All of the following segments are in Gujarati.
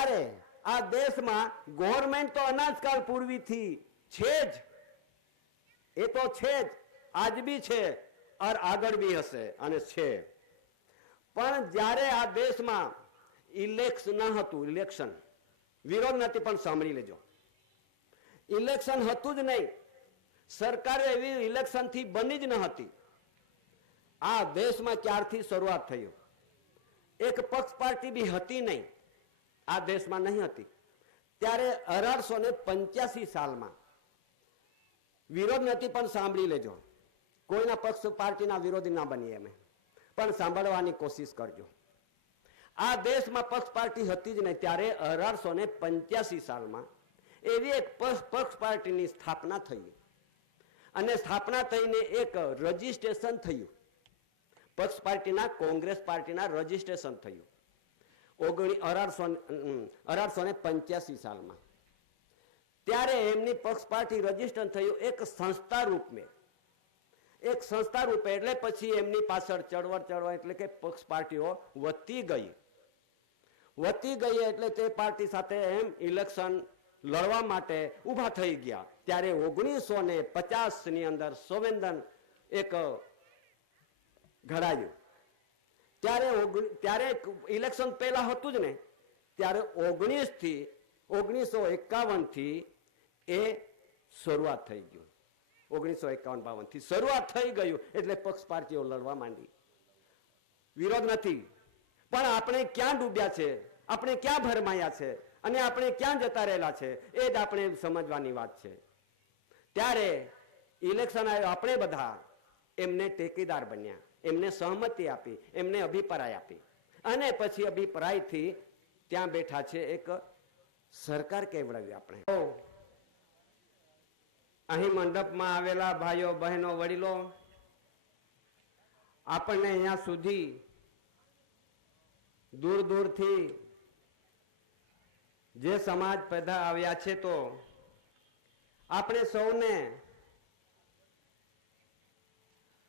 ત્યારે આ દેશમાં ગવર્મેન્ટ તો અનાજકાળ પૂર્વીથી છે જ, એ તો છે જ, આજ બી છે और આગળ બી હશે અને છે. પણ જ્યારે આ દેશમાં ઇલેક્શન હતું, ઇલેક્શન વિરોધ નથી પણ સાંભળી લેજો, ઇલેક્શન હતું જ નહીં, સરકાર એવી ઇલેક્શનથી બની જ ન હતી. આ દેશમાં ક્યારથી શરૂઆત થયું? એક પક્ષ પાર્ટી બી હતી નહીં, આ દેશમાં નહીં હતી. ત્યારે 1885 સાલમાં વિરોધ નથી પણ સાંભળી લેજો, કોઈના પક્ષ પાર્ટીના વિરોધી ના બનીએ અમે, પણ સાંભળવાની કોશિશ કરજો. આ દેશમાં પક્ષ પાર્ટી હતી જ નહીં, ત્યારે 1885 સાલમાં એવી એક પક્ષ પાર્ટીની સ્થાપના થઈ અને સ્થાપના થઈને એક રજીસ્ટ્રેશન થયું, પક્ષ પાર્ટીના, કોંગ્રેસ પાર્ટીના રજીસ્ટ્રેશન થયું 1885 સાલમાં. ત્યારે એમની પક્ષ પાર્ટી રજીસ્ટ્રેશન થયું એક સંસ્થા રૂપે, એક સંસ્થા રૂપે. એટલે પછી એમની પાછળ ચળવળ એટલે કે પક્ષ પાર્ટીઓ વધતી ગઈ એટલે તે પાર્ટી સાથે એમ ઇલેક્શન લડવા માટે ઊભા થઈ ગયા. ત્યારે 1950 ની અંદર સંવેદન એક ઘડાયું. ત્યારે ઇલેક્શન પહેલા હતું જ ને, ત્યારે 1951 થી એ શરૂઆત થઈ ગયું. 1951-52 થી શરૂઆત થઈ ગયું એટલે પક્ષ પાર્ટીઓ લડવા માંડી. વિરોધ નથી, પણ આપણે ક્યાં ડૂબ્યા છે, આપણે ક્યાં ભરમાયા છે અને આપણે ક્યાં જતા રહેલા છે એ જ આપણે સમજવાની વાત છે. ત્યારે ઇલેક્શન આવ્યો, આપણે બધા એમને ટેકેદાર બન્યા, એમને સહમતિ આપી, એમને અભિપ્રાય આપી અને પછી અભિપ્રાયથી ત્યાં બેઠા છે એક સરકાર કેવડાવી. આપણે અહીં મંડપમાં આવેલા ભાઈઓ બહેનો વડીલો, આપણને અહીંયા સુધી દૂર દૂરથી જે સમાજ પેદા આવ્યા છે, તો આપણે સૌને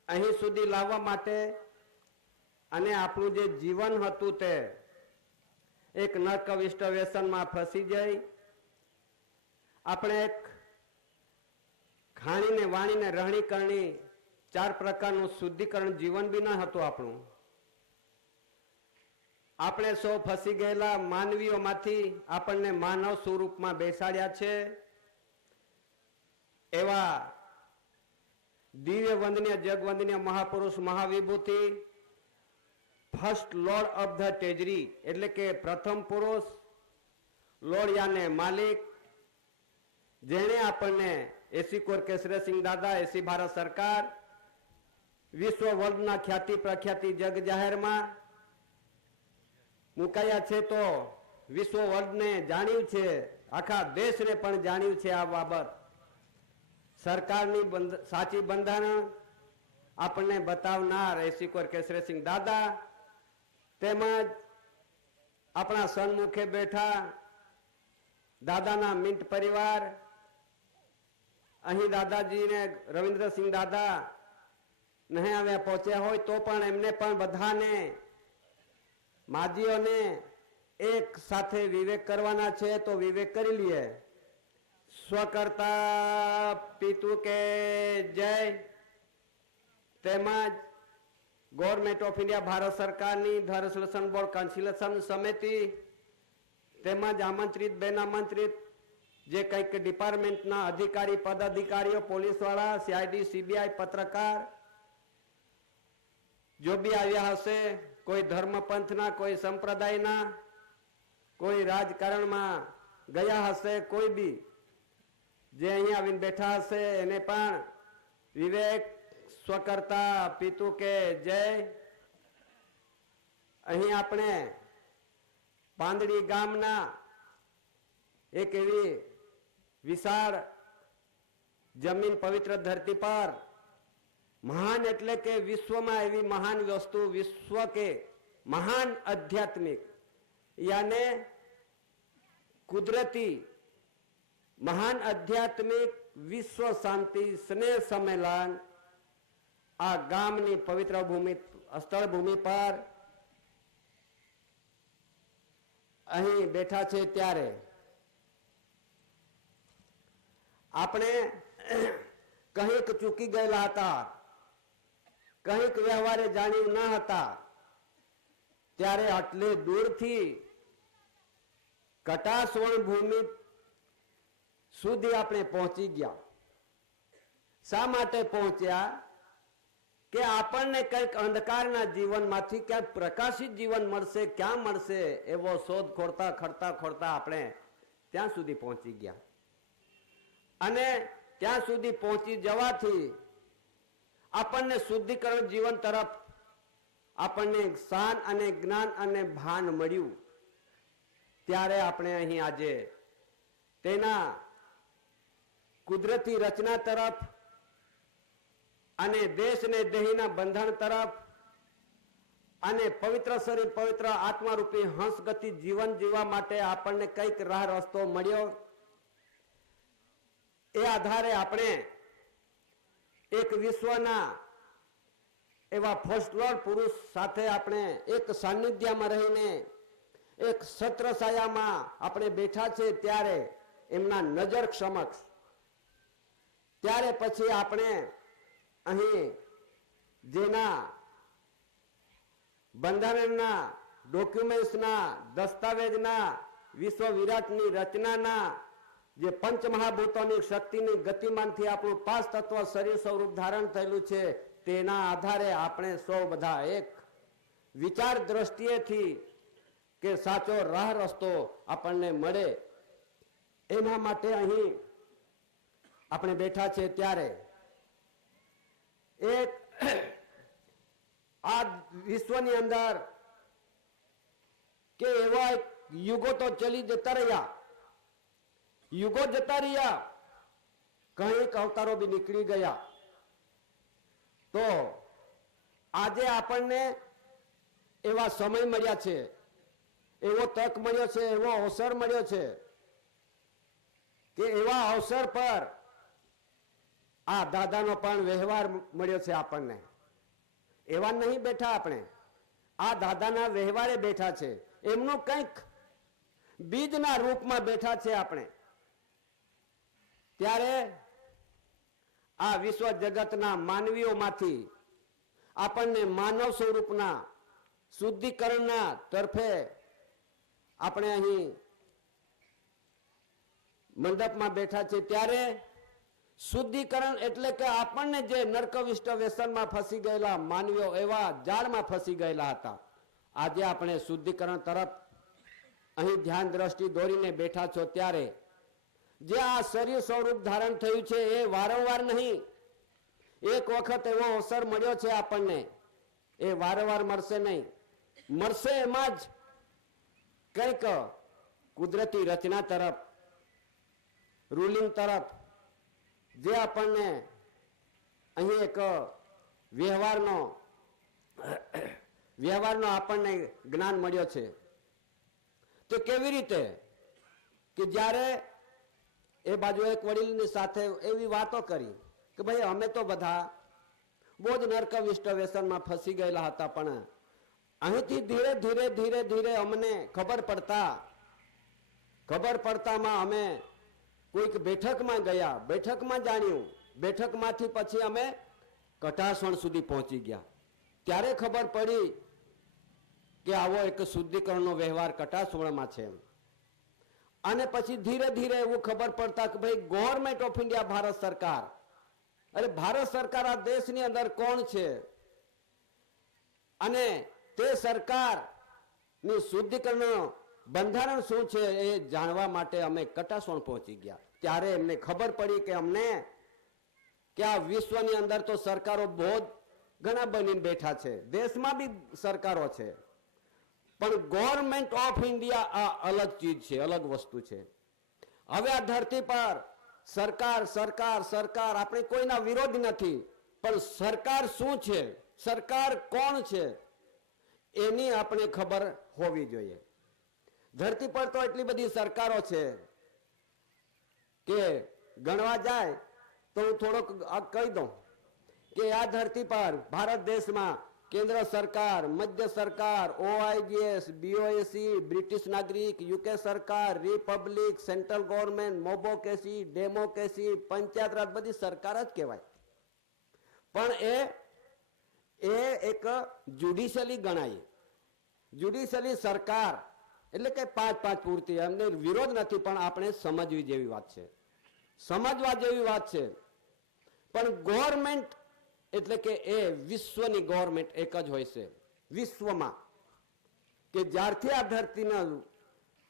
અહીં સુધી લાવવા માટે અને આપણું જે જીવન હતું તે એક નરકવિષ્ટ વ્યસનમાં ફસી જઈ આપણે એક ખાણીને વાણીને રહણી કરણી 4 પ્રકારનું શુદ્ધિકરણ જીવન બી ન હતું આપણું. આપણે સૌ ફસી ગયેલા માનવીઓમાંથી આપણને માનવ સ્વરૂપમાં બેસાડ્યા છે. એવા દિવ્ય વંદનીય જગવંદનીય મહાપુરુષ મહાવિભૂતિ ફર્સ્ટ લોર્ડ ઓફ ધ ટેજરી એટલે કે પ્રથમ પુરુષ લોર્ડ યાને માલિક, જેણે આપણને એસી કોર કેસરીસિંહ દાદા, એસી ભારત સરકાર, વિશ્વ વર્લ્ડના ખ્યાતિ પ્રખ્યાતિ જગ જાહેરમાં મુકાયા છે. તો વિશ્વ વર્લ્ડને જાણ્યું છે, આખા દેશને પણ જાણ્યું છે આ બાબત. સરકારની સાચી બંધારણ આપણને બતાવનાર એસી કોર કેસરીસિંહ દાદા, તેમજ આપણા સન્મુખે બેઠા દાદાના મિન્ટ પરિવાર, અહીં દાદાજીને રવિન્દ્રસિંહ દાદા નહીં આવ્યા પહોંચ્યા હોય તો પણ એમને પણ બધાને માજીઓને એક સાથે વિવેક કરવાના છે, તો વિવેક કરી લઈએ. સ્વકર્તા પિતુ કે જય. તેમજ ગવર્મેન્ટ ઓફ ઇન્ડિયા ભારત સરકારની ધ રેઝોલ્યુશન બોર્ડ કન્સિલેશન સમિતિ, તેમજ આમંત્રિત બેન આમંત્રિત જે કંઈક ડિપાર્ટમેન્ટના અધિકારી પદાધિકારીઓ, પોલીસવાળા, સીઆઈડી, સીબીઆઈ, પત્રકાર જો બી આવ્યા હશે, કોઈ ધર્મપંથના, કોઈ સંપ્રદાયના, કોઈ રાજકારણમાં ગયા હશે, કોઈ બી જે અહીંયા આવીને બેઠા હશે એને પણ વિવેક, સ્વકર્તા પિતુ કે જય. અહીં આપણે પાંદડી ગામના એક એવી વિશાળ જમીન પવિત્ર ધરતી પર મહાન એટલે કે વિશ્વમાં એવી મહાન વસ્તુ, વિશ્વ કે મહાન આધ્યાત્મિક યાને કુદરતી મહાન આધ્યાત્મિક વિશ્વ શાંતિ સ્નેહ સંમેલન આ ગામની પવિત્ર ભૂમિ, સ્થળ ભૂમિ પર અહીં બેઠા છે ત્યારે આપણે કંઈક ચૂકી ગયેલા હતા, કંઈક વ્યવહારે જાણ્યું ન હતા, ત્યારે આટલી દૂરથી કટાસવણ ભૂમિ સુધી આપણે પહોંચી ગયા. શા માટે પહોંચ્યા? કે આપણને કંઈક અંધકારના જીવનમાંથી ક્યાંક પ્રકાશિત જીવન મળશે, ક્યાં મળશે એવો શોધ ખોરતા ખોરતા ખોરતા આપણે ત્યાં સુધી પહોંચી ગયા. અને ત્યાં સુધી પહોંચી જવાથી આપણને શુદ્ધિકરણ જીવન તરફ આપણને શાન અને જ્ઞાન અને ભાન મળ્યું. ત્યારે આપણે અહીં આજે તેના કુદરતી રચના તરફ અને દેશ ને દેહીના બંધન તરફ અને પવિત્ર શરીર પવિત્ર આત્મારૂપી હંસગતિ જીવન જીવવા માટે આપણને કઈક રાહ રસ્તો મળ્યો. એ આધારે આપણે એક વિશ્વના એવા ફર્સ્ટ પુરુષ સાથે આપણે એક સાનિધ્યમાં રહીને એક છત્રછાયામાં આપણે બેઠા છે ત્યારે એમના નજર સમક્ષ, ત્યારે પછી આપણે અહીં જેના બંધારણના ડોક્યુમેન્ટ્સના દસ્તાવેજના વિશ્વ વિરાટની રચનાના જે પંચમહાભૂતોની શક્તિની ગતિમાનથી આપણું 5 તત્વ શરીર સ્વરૂપ ધારણ થયેલું છે તેના આધારે આપણે સૌ બધા એક વિચાર દ્રષ્ટિએથી કે સાચો રાહ રસ્તો આપણને મળે એના માટે અહીં આપણે બેઠા છે. ત્યારે એક આ વિશ્વની અંદર કે એવા યુગો તો ચલી જતા રહ્યા, યુગો જતા રહ્યા, કંઈક અવતારો બી નીકળી ગયા. તો આજે આપણને એવા સમય મળ્યા છે, એવો તક મળ્યો છે, એવો અવસર મળ્યો છે કે એવા અવસર પર આ દાદાનો પણ વ્યવહાર મળ્યો છે આપણને. એવા નહીં બેઠા આપણે, આ દાદાના વ્યવહારે બેઠા છે, એમનું કંઈક બીજના રૂપમાં બેઠા છે આપણે. ત્યારે આ વિશ્વ જગતના માનવીઓમાંથી આપણને માનવ સ્વરૂપના શુદ્ધિકરણના તરફે આપણે અહીં મંડપમાં બેઠા છે. ત્યારે શુદ્ધિકરણ એટલે કે આપણને જે નરકવિષ્ટ વ્યસનમાં ફસી ગયેલા માનવીઓ એવા જાળમાં ફસી ગયેલા હતા, આજે આપણે શુદ્ધિકરણ તરફ અહીં ધ્યાન દ્રષ્ટિ દોરીને બેઠા છો. ત્યારે જે આ શરીર સ્વરૂપ ધારણ થયું છે એ વારંવાર નહીં, એક વખત એવો અવસર મળ્યો છે આપણને, એ વારંવાર મળશે નહીં. મળશે એમાં જ કંઈક કુદરતી રચના તરફ, રૂલિંગ તરફ જે આપણને અહીં એક વ્યવહારનો આપણને જ્ઞાન મળ્યો છે. તો કેવી રીતે કે જ્યારે એ બાજુ એક વડીલની સાથે એવી વાતો કરી કે ભાઈ અમે તો બધા બહુ જ નરકવિષ્ટ વ્યસનમાં ફસી ગયેલા હતા, પણ અહીંથી ધીરે ધીરે ધીરે ધીરે અમને ખબર પડતામાં અમે કોઈક બેઠકમાં ગયા, બેઠકમાં જાણ્યું, બેઠકમાંથી પછી અમે કટાસણ સુધી પહોંચી ગયા. ત્યારે ખબર પડી કે આવો એક શુદ્ધિકરણનો વ્યવહાર કટાસવણમાં છે. અને પછી ધીરે ધીરે એવું ખબર પડતા કે ભાઈ ગવર્મેન્ટ ઓફ ઇન્ડિયા, ભારત સરકાર, અરે ભારત સરકાર આ દેશની અંદર કોણ છે અને તે સરકારની શુદ્ધિકરણ બંધારણ શું છે એ જાણવા માટે અમે કટાસવણ પહોંચી ગયા. ત્યારે એમને ખબર પડી કે અમને કે આ વિશ્વની અંદર તો સરકારો બહુ ઘણા બનીને બેઠા છે, દેશમાં બી સરકારો છે, પણ ગવર્મેન્ટ ઓફ ઇન્ડિયા આ અલગ ચીજ છે, અલગ વસ્તુ છે. હવે આ ધરતી પર સરકાર સરકાર સરકાર, આપણે કોઈના વિરોધ નથી, પણ સરકાર શું છે, સરકાર કોણ છે એની આપણે ખબર હોવી જોઈએ. ધરતી પર તો એટલી બધી સરકારો છે કે ગણવા જાય તો હું થોડોક કહી દઉં કે આ ધરતી પર ભારત દેશમાં કેન્દ્ર સરકાર, મધ્ય સરકાર, OIGS, BOSE, બ્રિટિશ નાગરિક, UK સરકાર, Republic, central government, મોબોકેસી, democracy, panchayat રાજ, બધી સરકાર જ કહેવાય. પણ એ એક જ્યુડિશિયલી ગણાય. જ્યુડિશિયલી સરકાર એટલે કે 5-5 પૂરતી, એમને વિરોધ નથી, પણ આપણે સમજવી જેવી વાત છે, સમજવા જેવી વાત છે. પણ ગવર્મેન્ટ એટલે કે એ વિશ્વની ગવર્મેન્ટ એક જ હોય છે વિશ્વમાં, કે જ્યારથી આ ધરતીના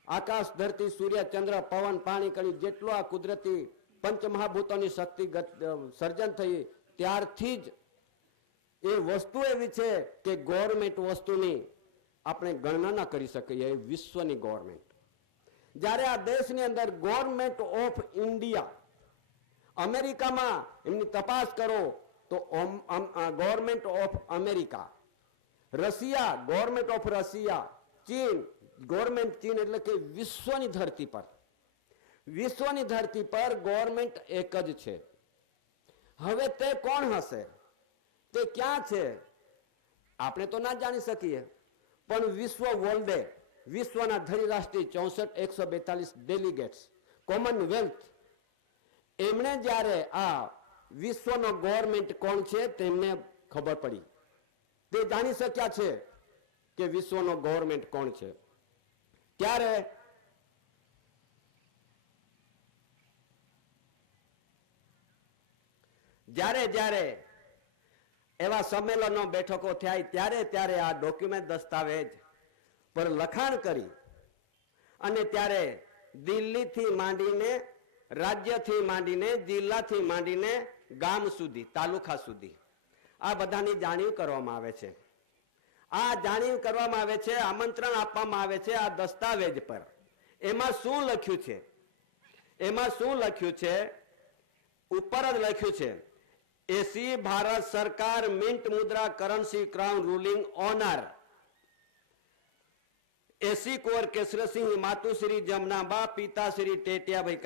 આકાશ, ધરતી, સૂર્ય, ચંદ્ર, પવન, પાણી, કણી જેટલો આ કુદરતી પંચમહાભૂતોની શક્તિ સર્જન થઈ, ત્યારથી જ એ વસ્તુ એવી છે કે ગવર્મેન્ટ વસ્તુની આપણે ગણના ન કરી શકીએ. એ વિશ્વની ગવર્મેન્ટ. જ્યારે આ દેશની અંદર ગવર્મેન્ટ ઓફ ઇન્ડિયા, અમેરિકામાં એમની તપાસ કરો તો government of America, Russia government of Russia, ચીન ગવર્મેન્ટ ચીન, એટલે કે વિશ્વની ધરતી પર ગવર્મેન્ટ એક જ છે. હવે તે કોણ હશે, તે ક્યાં છે, આપણે તો ના જાણી શકીએ. પણ વિશ્વ વર્લ્ડે, વિશ્વના ધરીરાષ્ટ્રીય 64-142 ડેલિગેટ્સ, કોમનવેલ્થ, એમણે જ્યારે આ વિશ્વનો ગવર્મેન્ટ કોણ છે તેમને ખબર પડી, તે જાણી શક્યા છે કે વિશ્વનો ગવર્મેન્ટ કોણ છે. ત્યારે જ્યારે એવા સંમેલનો, બેઠકો થાય ત્યારે આ ડોક્યુમેન્ટ, દસ્તાવેજ પર લખાણ કરી અને ત્યારે દિલ્હીથી માંડીને, રાજ્યથી માંડીને, જિલ્લાથી માંડીને ગામ સુધી, તાલુકા સુધી આ બધાની જાણ્યું કરવામાં આવે છે. આ જાણ્યું કરવામાં આવે છે, આમંત્રણ આપવામાં આવે છે આ દસ્તાવેજ પર. એમાં શું લખ્યું છે, ઉપર જ લખ્યું છે, એસી ભારત સરકાર મિન્ટ મુદ્રા કરન્સી ક્રાઉન રૂલિંગ ઓનર એસી કુંવર કેશરસિંહ, માતુશ્રી જમનાબા, પિતાશ્રી ટેટિયા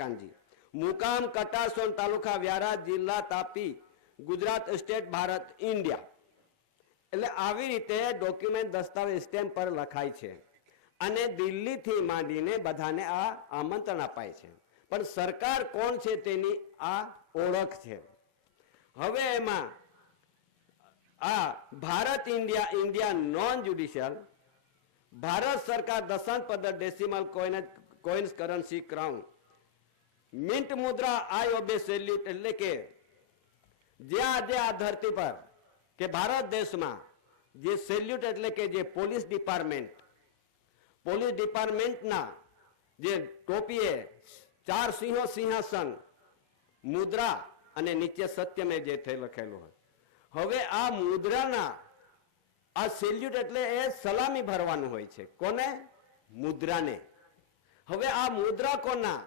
કાનજી, મુકામ કટાસોન, તાલુકા વ્યારા, જિલ્લા તાપી, ગુજરાત સ્ટેટ, ભારત, ઇન્ડિયા. એટલે આવી રીતે ડોક્યુમેન્ટ, દસ્તાવેજ સ્ટેમ્પ પર લખાય છે અને દિલ્હીથી માંડીને બધાને આ આમંત્રણ અપાય છે. પણ સરકાર કોણ છે તેની આ ઓળખ છે. હવે એમાં આ Bharat India non judicial, Bharat સરકાર દશાંશ પદ્ધતિ decimal coins currency crown, mint મુદ્રા આઈ ઓબે સેલ્યુટ, એટલે કે જ્યાં આ ધરતી પર કે ભારત દેશમાં જે સેલ્યુટ એટલે કે જે પોલીસ ડિપાર્ટમેન્ટના જે ટોપીએ 4 સિંહો, સિંહાસન, મુદ્રા અને નીચે સત્યમે જે થઈ લખેલું હોય. હવે આ મુદ્રાના આ સેલ્યુટ એટલે એ સલામી ભરવાનું હોય છે. કોને? મુદ્રાને. હવે આ મુદ્રા કોના?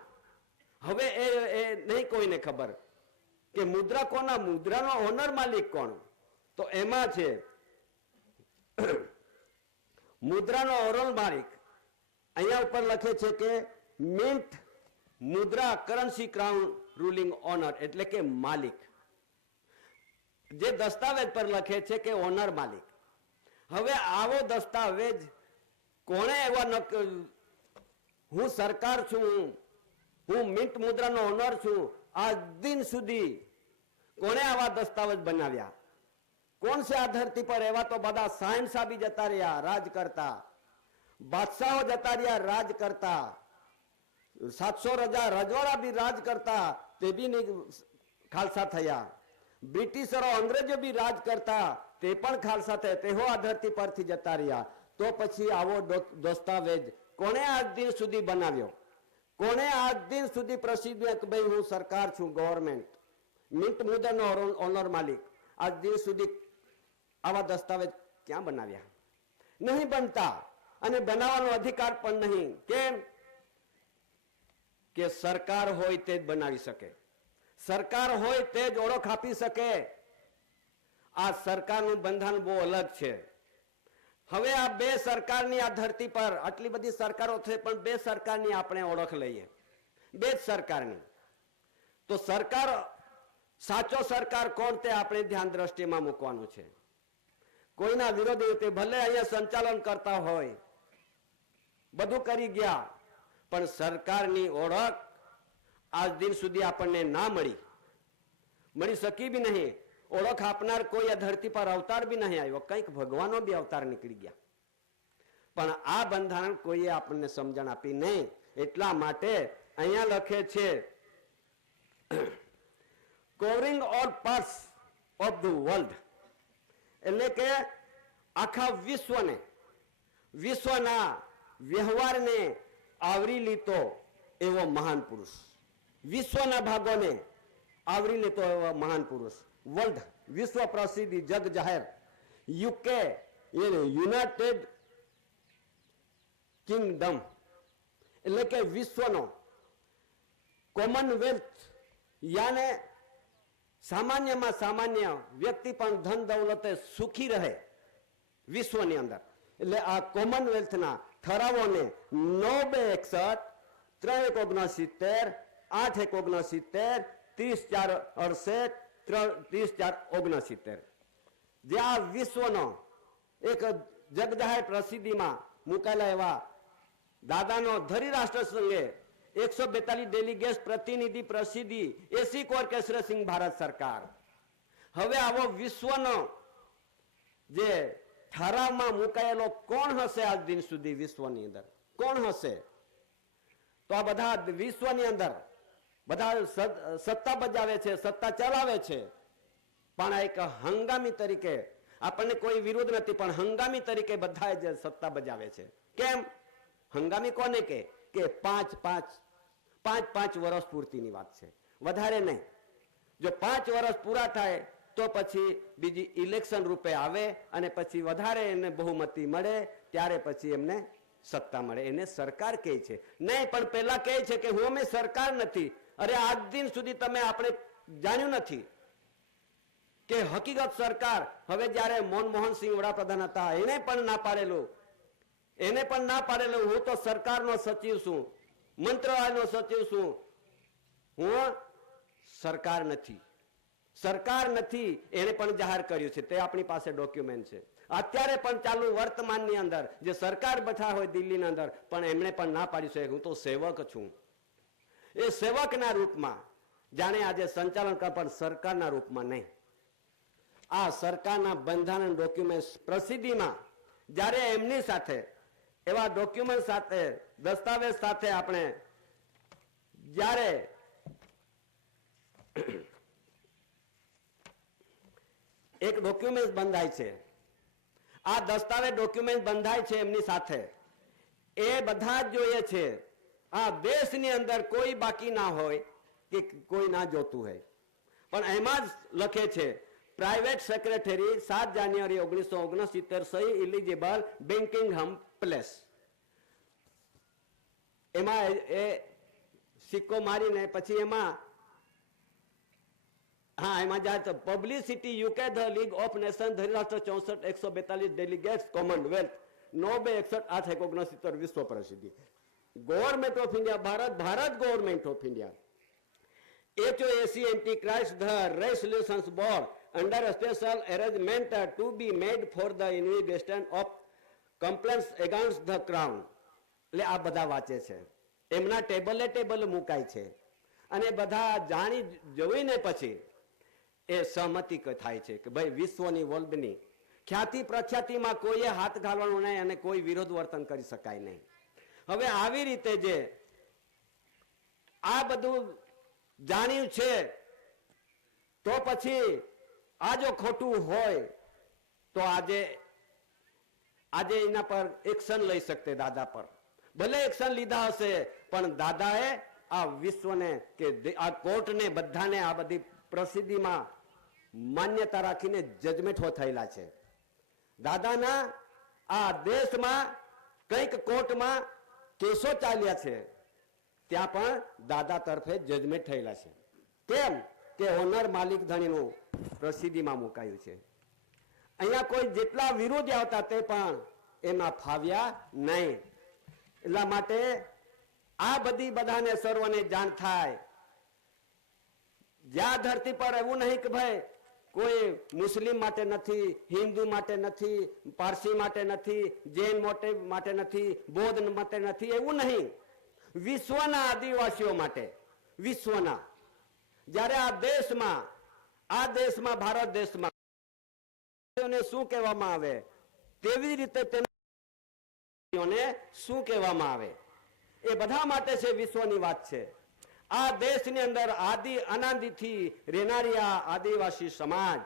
હવે એ નહીં કોઈને ખબર કે મુદ્રા કોના, મુદ્રાનો ઓનર, માલિક કોણ? તો એમાં છે મુદ્રાનો ઓનર માલિક. અહીંયા ઉપર લખે છે કે મિન્ટ મુદ્રા કરન્સી ક્રાઉન રૂલિંગ ઓનર, એટલે કે માલિક. જે દસ્તાવેજ પર લખે છે કે ઓનર, માલિક. હવે આવો દસ્તાવેજ કોણે એવા, હું સરકાર છું, હું મિન્ટ મુદ્રાનો ઓનર છું, આજ દિન સુધી કોણે આવા દસ્તાવેજ બનાવ્યા? કોણ છે આ ધરતી પર? એવા તો બધા સાયન્સા બી જતા રહ્યા રાજ કરતા, બાદશાહો જતા રહ્યા રાજ કરતા, 700 રજવાડા બી રાજ કરતા, તે બી ખાલસા થયા. બ્રિટિશરો, અંગ્રેજો બી રાજ કરતા, તે પણ ખાલસા થયા, તેઓ આ ધરતી પરથી જતા રહ્યા. તો પછી આવો દસ્તાવેજ કોણે આજ દિન સુધી બનાવ્યો? કોણે આજ દિન સુધી પ્રસિદ્ધ કે ભાઈ હું સરકાર છું, ગવર્મેન્ટ, મિન્ટ મુદ્રાનો ઓનર, માલિક? આજ દિન સુધી આવા દસ્તાવેજ ક્યાં બનાવ્યા? નહીં બનતા, અને બનાવવાનો અધિકાર પણ નહીં. કેમ? કે સરકાર હોય તે જ બનાવી શકે, સરકાર હોય તે જ ઓળખ આપી શકે. આ સરકારનું બંધારણ બહુ અલગ છે. હવે આ બે સરકારની આ ધરતી પર આટલી બધી સરકારો છે, પણ બે સરકારની આપણે ઓળખ લઈએ, બે જ સરકારની. તો સરકાર, સાચો સરકાર કોણ તે આપણે ધ્યાન દ્રષ્ટિમાં મૂકવાનું છે. કોઈના વિરોધી તે ભલે અહીંયા સંચાલન કરતા હોય, બધું કરી ગયા, પણ સરકારની ઓળખ આજ દિન સુધી આપણને ના મળી શકી બી નહીં. ઓળખ આપનાર કોઈ ધરતી પર અવતાર બી નહીં આવ્યો, કંઈક ભગવાનનો બી અવતાર નીકળી ગયા, પણ આ બંધારણ કોઈએ આપણને સમજણ આપી નહીં. એટલા માટે અહીંયા લખે છે, covering all parts of the world, એટલે કે આખા વિશ્વના વ્યવહારને આવરી લીધો એવો મહાન પુરુષ, વિશ્વના ભાગોને આવરી લેતો એવો મહાન પુરુષ, વર્લ્ડ વિશ્વ પ્રસિદ્ધિ જગ જાહેર, યુકે યુનાઇટેડ કિંગડમ, એટલે કે વિશ્વનો કોમનવેલ્થ, યાને સામાન્યમાં સામાન્ય વ્યક્તિ પણ ધન દૌલતે સુખી રહે વિશ્વની અંદર. એટલે આ કોમનવેલ્થના ઠરાવોને 9/61, 3/69, 8/69, 30/4/68, 30/4/69, જે આ વિશ્વનો એક જગજાહેર પ્રસિદ્ધિમાં મુકાયેલા એવા દાદાનો ધરી રાષ્ટ્ર સંઘે 142 ડેલિગેટ્સ પ્રતિનિધિ પ્રસિદ્ધિ એસી કોર કેસર સિંહ ભારત સરકાર. હવે આવો વિશ્વનો જે ઠરાવમાં મુકાયેલો કોણ હશે આજ દિન સુધી વિશ્વની અંદર? કોણ હશે? તો આ બધા વિશ્વની અંદર બધા સત્તા બજાવે છે, સત્તા ચલાવે છે, પણ એક હંગામી તરીકે, આપણને કોઈ વિરોધ નથી, પણ હંગામી તરીકે બધા જ સત્તા બજાવે છે. કેમ હંગામી કોને કે 5 વર્ષ પૂરતીની વાત છે, વધારે નહીં. જો 5 વર્ષ પૂરા થાય તો પછી બીજી ઇલેક્શન રૂપે આવે અને પછી વધારે એને બહુમતી મળે ત્યારે પછી એમને સત્તા મળે, એને સરકાર કહે છે. નહીં, પણ પેલા કહે છે કે હું અમે સરકાર નથી. અરે આજ દિન સુધી તમે આપણે જાણ્યું નથી કે હકીકત સરકાર, હવે જ્યારે મનમોહન સિંહ વડાપ્રધાન હતા એને પણ ના પાડેલું, હું તો સરકારનો સચિવ છું, મંત્રાલયનો સચિવ છું, હું સરકાર નથી, એને પણ જાહેર કર્યું છે. તે આપણી પાસે ડોક્યુમેન્ટ છે. અત્યારે પણ ચાલુ વર્તમાનની અંદર જે સરકાર બેઠા હોય દિલ્હીની અંદર, પણ એમણે પણ ના પાડ્યું છે હું તો સેવક છું. એ સેવકના રૂપમાં જાણે આજે સંચાલન કરે, પણ સરકારના રૂપમાં નહીં. આ સરકારના બંધારણ ડોક્યુમેન્ટ પ્રસિદ્ધિમાં જ્યારે એમની સાથે એવા ડોક્યુમેન્ટ સાથે, દસ્તાવેજ સાથે આપણે જ્યારે એક ડોક્યુમેન્ટ બંધાય છે, આ દસ્તાવેજ ડોક્યુમેન્ટ બંધાય છે એમની સાથે, એ બધા જ જોઈએ છે. આ દેશની અંદર કોઈ બાકી ના હોય કે કોઈ ના જોતું હોય, પણ એમાં જ લખે છે પ્રાઇવેટ સેક્રેટરી 7 જાન્યુઆરી 1969 સહી ઇલિજિબલ બેકિંગહામ પ્લેસ. એમાં એ સિક્કો મારીને પછી એમાં જાય તો publicity UK the league of nation ધરીરાષ્ટ્ર 64 142 ડેલિગેટ્સ કોમનવેલ્થ 9/61 8/69 વિશ્વ પ્રસિદ્ધિ. Government of India, Bharat government of India, HOAC Antichrist the resolutions board under a special arrangement to be made for the investigation of complaints against the crown. એટલે આ બધા વાંચે છે, એમના ટેબલ મુકાય છે, અને બધા જાણી જોઈને પછી એ સહમતિ થાય છે કે ભાઈ વિશ્વની વર્લ્ડની ખ્યાતિ પ્રખ્યાતિમાં કોઈએ હાથ ઘાલવાનું નહીં અને કોઈ વિરોધ વર્તન કરી શકાય નહીં. હવે આવી રીતે જે આ બધું જાણ્યું છે, તો પછી આ જો ખોટું હોય તો આજે એના પર એક્શન લઈ શકતે, દાદા પર ભલે એક્શન લીધા હશે, પણ દાદાએ આ વિશ્વને કે આ કોર્ટને બધાને આ બધી પ્રસિદ્ધિમાં માન્યતા રાખીને જજમેન્ટો થયેલા છે. દાદાના આ દેશમાં કંઈક કોર્ટમાં કેસો ચાલ્યા છે, ત્યાં પણ દાદા તરફે જજમેન્ટ થયેલા છે. કેમ કે ઓનર માલિક ધણીનું પ્રસિદ્ધિમાં મુકાયું છે. અહીંયા કોઈ જેટલા વિરોધી આવતા તે પણ એમાં ફાવ્યા નહીં. એટલા માટે આ બધી બધાને સર્વને જાણ થાય. જ્યાં ધરતી પર એવું નહીં કે ભાઈ કોઈ મુસ્લિમ માટે નથી, હિન્દુ માટે નથી, પારસી માટે નથી, જૈન માટે નથી, બૌદ્ધ માટે નથી, એવું નહીં. વિશ્વના આદિવાસીઓ માટે, વિશ્વના. જ્યારે આ દેશમાં ભારત દેશમાં શું કહેવામાં આવે તેવી રીતે તેમને શું કહેવામાં આવે એ બધા માટે છે, વિશ્વની વાત છે. આ દેશની અંદર અનાદિથી રહેનારી આ આદિવાસી સમાજ,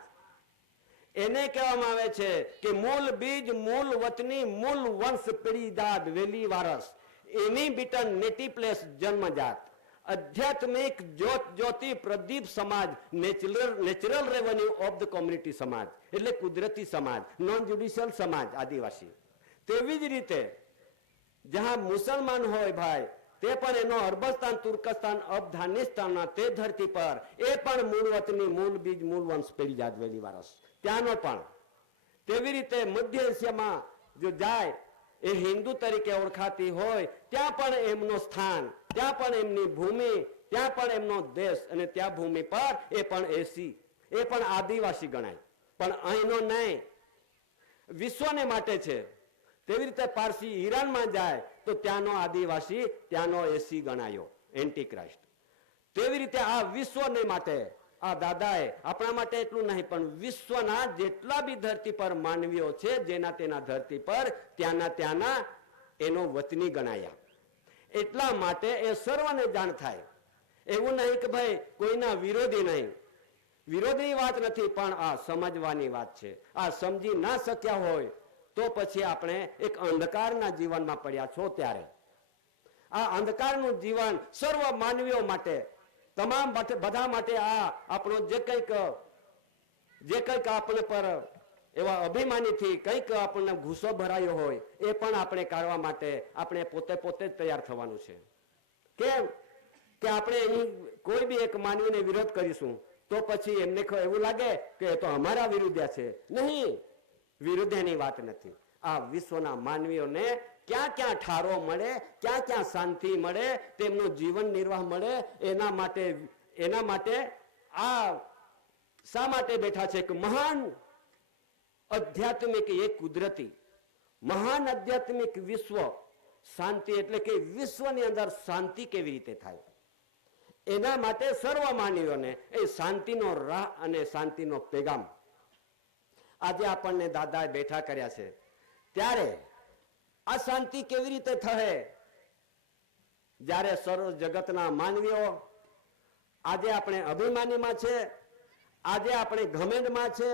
એને કહેવામાં આવે છે કે મૂળ બીજ, મૂળ વતની, મૂળ વંશ, પીઢીદાદ, વેલી વારસ, એની બીટન નેટી પ્લેસ જન્મજાત, આધ્યાત્મિક જ્યોતિ પ્રદીપ સમાજ, natural revenue of the community સમાજ, એટલે કુદરતી સમાજ, નોન જ્યુડિશિયલ સમાજ આદિવાસી. તેવી જ રીતે જ્યાં મુસલમાન હોય ભાઈ, તે પણ એનો અરબસ્તાન, તુર્કસ્તાન, અફઘાનિસ્તાનના તે ધરતી પર એ પણ મૂળ વતની, મૂળ બીજ, મૂળ વંશ, પેઢીજાત, વેલી વારસ ત્યાંનો પણ. તેવી રીતે મધ્ય એશિયામાં જો જાય, એ હિન્દુ તરીકે ઓળખાતી હોય, ત્યાં પણ એમનું સ્થાન, ત્યાં પણ એમની ભૂમિ, ત્યાં પણ એમનો દેશ, અને ત્યાં ભૂમિ પર એ પણ એસી, એ પણ આદિવાસી ગણાય. પણ અહીંનો નહીં, વિશ્વને માટે છે. તેવી રીતે પારસી ઈરાનમાં જાય તો ત્યાંનો આદિવાસી, ત્યાંનો એસી ગણાયો, એન્ટીક્રાઇસ્ટ. તેવી રીતે આ વિશ્વને માટે આ દાદાએ આપણા માટે એટલું નહીં પણ વિશ્વના જેટલા બી ધરતી પર માનવીઓ છે, જેના તેના ધરતી પર ત્યાંના એનો વતની ગણાયા. એટલા માટે એ સર્વને જાણ થાય. એવું નહીં કે ભાઈ કોઈના વિરોધી નહીં, વિરોધની વાત નથી, પણ આ સમજવાની વાત છે. આ સમજી ના શક્યા હોય તો પછી આપણે એક અંધકારના જીવનમાં પડ્યા છો. ત્યારે આ અંધકારનું જીવન સર્વ માનવીઓ માટે, તમામ બધા માટે આ આપણો જે કંઈક આપણે પર એવા અભિમાનીથી કંઈક આપણને ગુસ્સો ભરાયો હોય, એ પણ આપણે કાઢવા માટે આપણે પોતે જ તૈયાર થવાનું છે. કેમ કે આપણે અહીં કોઈ બી એક માનવીને વિરોધ કરીશું તો પછી એમને એવું લાગે કે એ તો અમારા વિરુદ્ધ છે. નહીં, વિરુદ્ધની વાત નથી. આ વિશ્વના માનવીઓને ક્યાં ક્યાં ઠારો મળે, ક્યાં ક્યાં શાંતિ મળે, તેમનું જીવન નિર્વાહ મળે, એના માટે આ શા માટે બેઠા છે કે મહાન આધ્યાત્મિક, એક કુદરતી મહાન આધ્યાત્મિક વિશ્વ શાંતિ, એટલે કે વિશ્વની અંદર શાંતિ કેવી રીતે થાય, એના માટે સર્વ માનવીઓને એ શાંતિનો રાહ અને શાંતિનો પેગામ આજે આપણને દાદાએ બેઠા કર્યા છે. ત્યારે આ શાંતિ કેવી રીતે થશે? જ્યારે સર્વ જગતના માનવીઓ આજે આપણે અભિમાનીમાં છે, આજે આપણે ઘમેન્ડમાં છે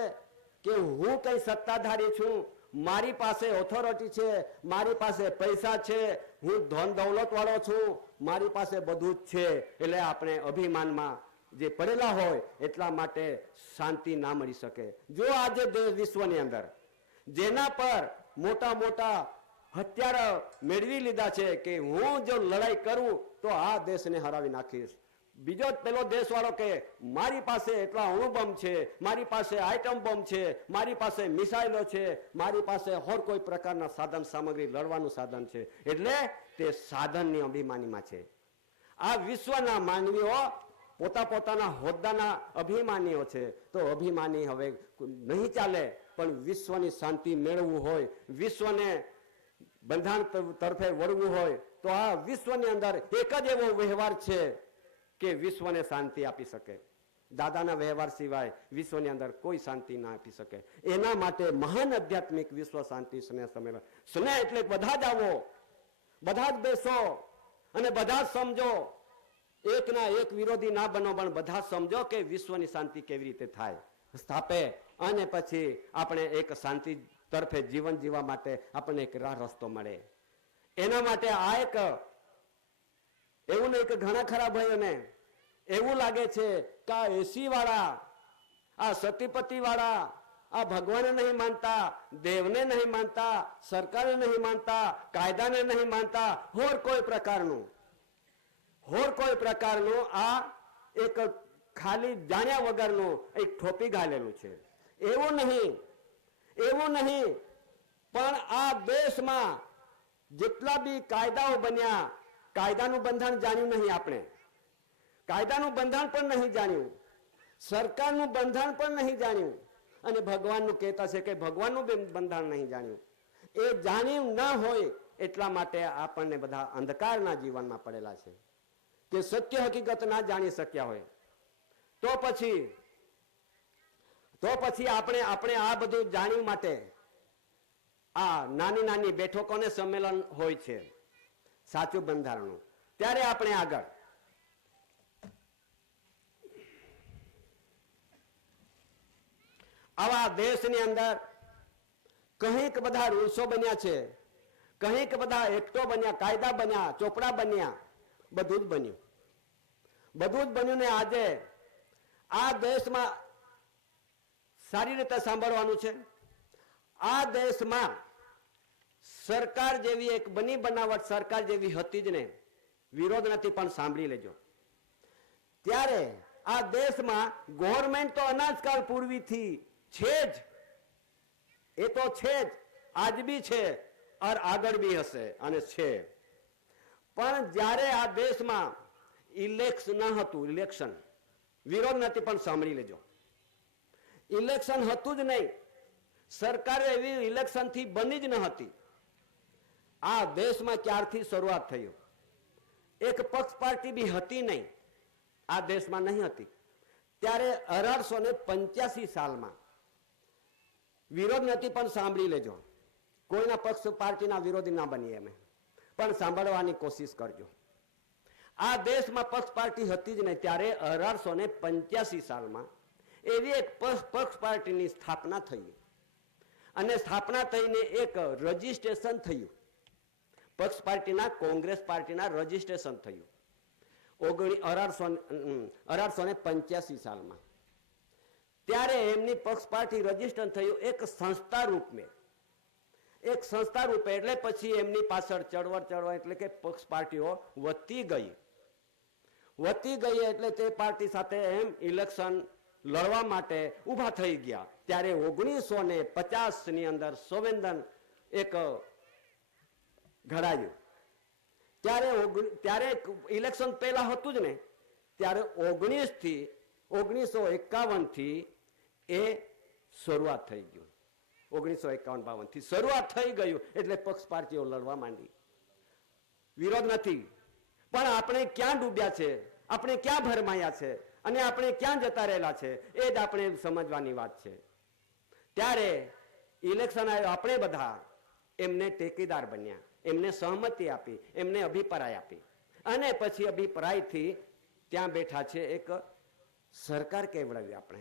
કે હું કઈ સત્તાધારી છું, મારી પાસે ઓથોરિટી છે, મારી પાસે પૈસા છે, હું ધન દૌલત વાળો છું, મારી પાસે બધું જ છે, એટલે આપણે અભિમાનમાં જે પડેલા હોય એટલા માટે શાંતિ ના મળી શકે. જો આજે વિશ્વની અંદર જેના પર મોટા મોટા હથિયાર મેળવી લીધા છે કે હું જો લડાઈ કરું તો આ દેશને હરાવી નાખીશ, બીજો પેલો દેશ વાળો કે મારી પાસે એટલા અણુબોમ્બ છે, મારી પાસે આઈટમ બોમ્બ છે, મારી પાસે મિસાઇલો છે, મારી પાસે હોર કોઈ પ્રકારના સાધન સામગ્રી લડવાનું સાધન છે, એટલે તે સાધનની અભિમાનીમાં છે. આ વિશ્વના માનવીઓ પોતાના હોદ્દાના અભિમાનીઓ છે. તો અભિમાની હવે નહીં ચાલે, પણ વિશ્વની શાંતિ મેળવવું હોય, વિશ્વને બંધારણ તરફે વળવું હોય તો આ વિશ્વની અંદર એક જ એવો વ્યવહાર છે કે વિશ્વને શાંતિ આપી શકે. દાદાના વ્યવહાર સિવાય વિશ્વની અંદર કોઈ શાંતિ ના આપી શકે. એના માટે મહાન આધ્યાત્મિક વિશ્વ શાંતિ સ્નેહ સંમેલન. સ્નેહ એટલે બધા જ આવો, બધા જ બેસો અને બધા જ સમજો, એકના એક વિરોધી ના બનો, પણ બધા સમજો કે વિશ્વની શાંતિ કેવી રીતે થાય, સ્થાપે, અને પછી આપણે એક શાંતિ તરફે જીવન જીવવા માટે આપણને એક રાહ રસ્તો મળે. એના માટે આ એક એવું નહીં કે ઘણા ખરા ભાઈઓને એવું લાગે છે કે આ એસી વાળા, આ સતીપતિ વાળા, આ ભગવાનને નહીં માનતા, દેવને નહીં માનતા, સરકારને નહીં માનતા, કાયદાને નહીં માનતા, હોર કોઈ પ્રકારનું આ એક ખાલી જાણ્યા વગરનું એક ઠોપી ગાલેલું છે. એવું નહીં, પણ આ દેશમાં જેટલા બી કાયદાઓ બન્યા, કાયદાનું બંધારણ જાણ્યું નહીં આપણે, કાયદાનું બંધારણ પણ નહીં જાણ્યું, સરકારનું બંધારણ પણ નહીં જાણ્યું અને ભગવાનનું કહેતા છે કે ભગવાનનું બંધારણ નહીં જાણ્યું. એ જાણ્યું ન હોય એટલા માટે આપણને બધા અંધકારના જીવનમાં પડેલા છે કે સત્ય હકીકત ના જાણી શક્યા હોય તો પછી આપણે આ બધું જાણ્યું માટે આ નાની નાની બેઠકોને સંમેલન હોય છે સાચું બંધારણનું. ત્યારે આપણે આગળ આવા દેશની અંદર કંઈક બધા રૂલ્સો બન્યા છે, કંઈક બધા એક્ટો બન્યા, કાયદા બન્યા, ચોપડા બન્યા, બધું જ બન્યું ને આજે આ દેશમાં સારી રીતે સાંભળવાનું છે. આ દેશમાં સરકાર જેવી એક બની બનાવટ સરકાર જેવી હતી જ ને, વિરોધ નથી પણ સાંભળી લેજો. ત્યારે આ દેશમાં ગવર્મેન્ટ તો અનાજકાળ પૂર્વીથી છે જ, એ તો છે જ, આજ બી છે और આગળ બી હશે અને છે. પણ જ્યારે આ દેશમાં ઇલેક્શન હતું, ઇલેક્શન વિરોધ નથી પણ સાંભળી લેજો, ઇલેક્શન હતું જ નહીં, સરકાર એવી ઇલેક્શનથી બની જ ન હતી. આ દેશમાં ક્યારથી શરૂઆત થયું? એક પક્ષ પાર્ટી બી હતી નહીં, આ દેશમાં નહીં હતી. ત્યારે 1885 સાલમાં વિરોધ નથી પણ સાંભળી લેજો, કોઈના પક્ષ પાર્ટીના વિરોધી ના બનીએ અમે, પણ સાંભળવાની કોશિશ કરજો. આ દેશમાં પક્ષ પાર્ટી હતી જ નહીં. ત્યારે 1885 સાલમાં એવી એક પક્ષ પાર્ટીની સ્થાપના થઈ અને સ્થાપના થઈને એક રજીસ્ટ્રેશન થયું, પક્ષ પાર્ટીના, કોંગ્રેસ પાર્ટીના રજીસ્ટ્રેશન થયું 1885 સાલમાં. ત્યારે એમની પક્ષ પાર્ટી રજીસ્ટ્રેશન થયું એક સંસ્થા રૂપે, એટલે પછી એમની પાછળ ચળવળ એટલે કે પક્ષ પાર્ટીઓ વધતી ગઈ એટલે તે પાર્ટી સાથે એમ ઇલેક્શન લડવા માટે ઊભા થઈ ગયા. ત્યારે 1950 ની અંદર સંવેદન એક ઘડાયું. ત્યારે ઇલેક્શન પહેલા હતું જ ને, ત્યારે 1951 થી એ શરૂઆત થઈ ગયું. 1951-52 થી શરૂઆત થઈ ગયું એટલે પક્ષ પાર્ટીઓ લડવા માંડી. વિરોધ નથી, પણ આપણે ક્યાં ડૂબ્યા છે, આપણે ક્યાં ભરમાયા છે અને આપણે ક્યાં જતા રહેલા છે એ જ આપણે સમજવાની વાત છે. ત્યારે ઇલેક્શન આવ્યો, આપણે બધા એમને ટેકેદાર બન્યા, એમને સહમતિ આપી, એમને અભિપ્રાય આપી અને પછી અભિપ્રાયથી ત્યાં બેઠા છે એક સરકાર કેવડાવી આપણે.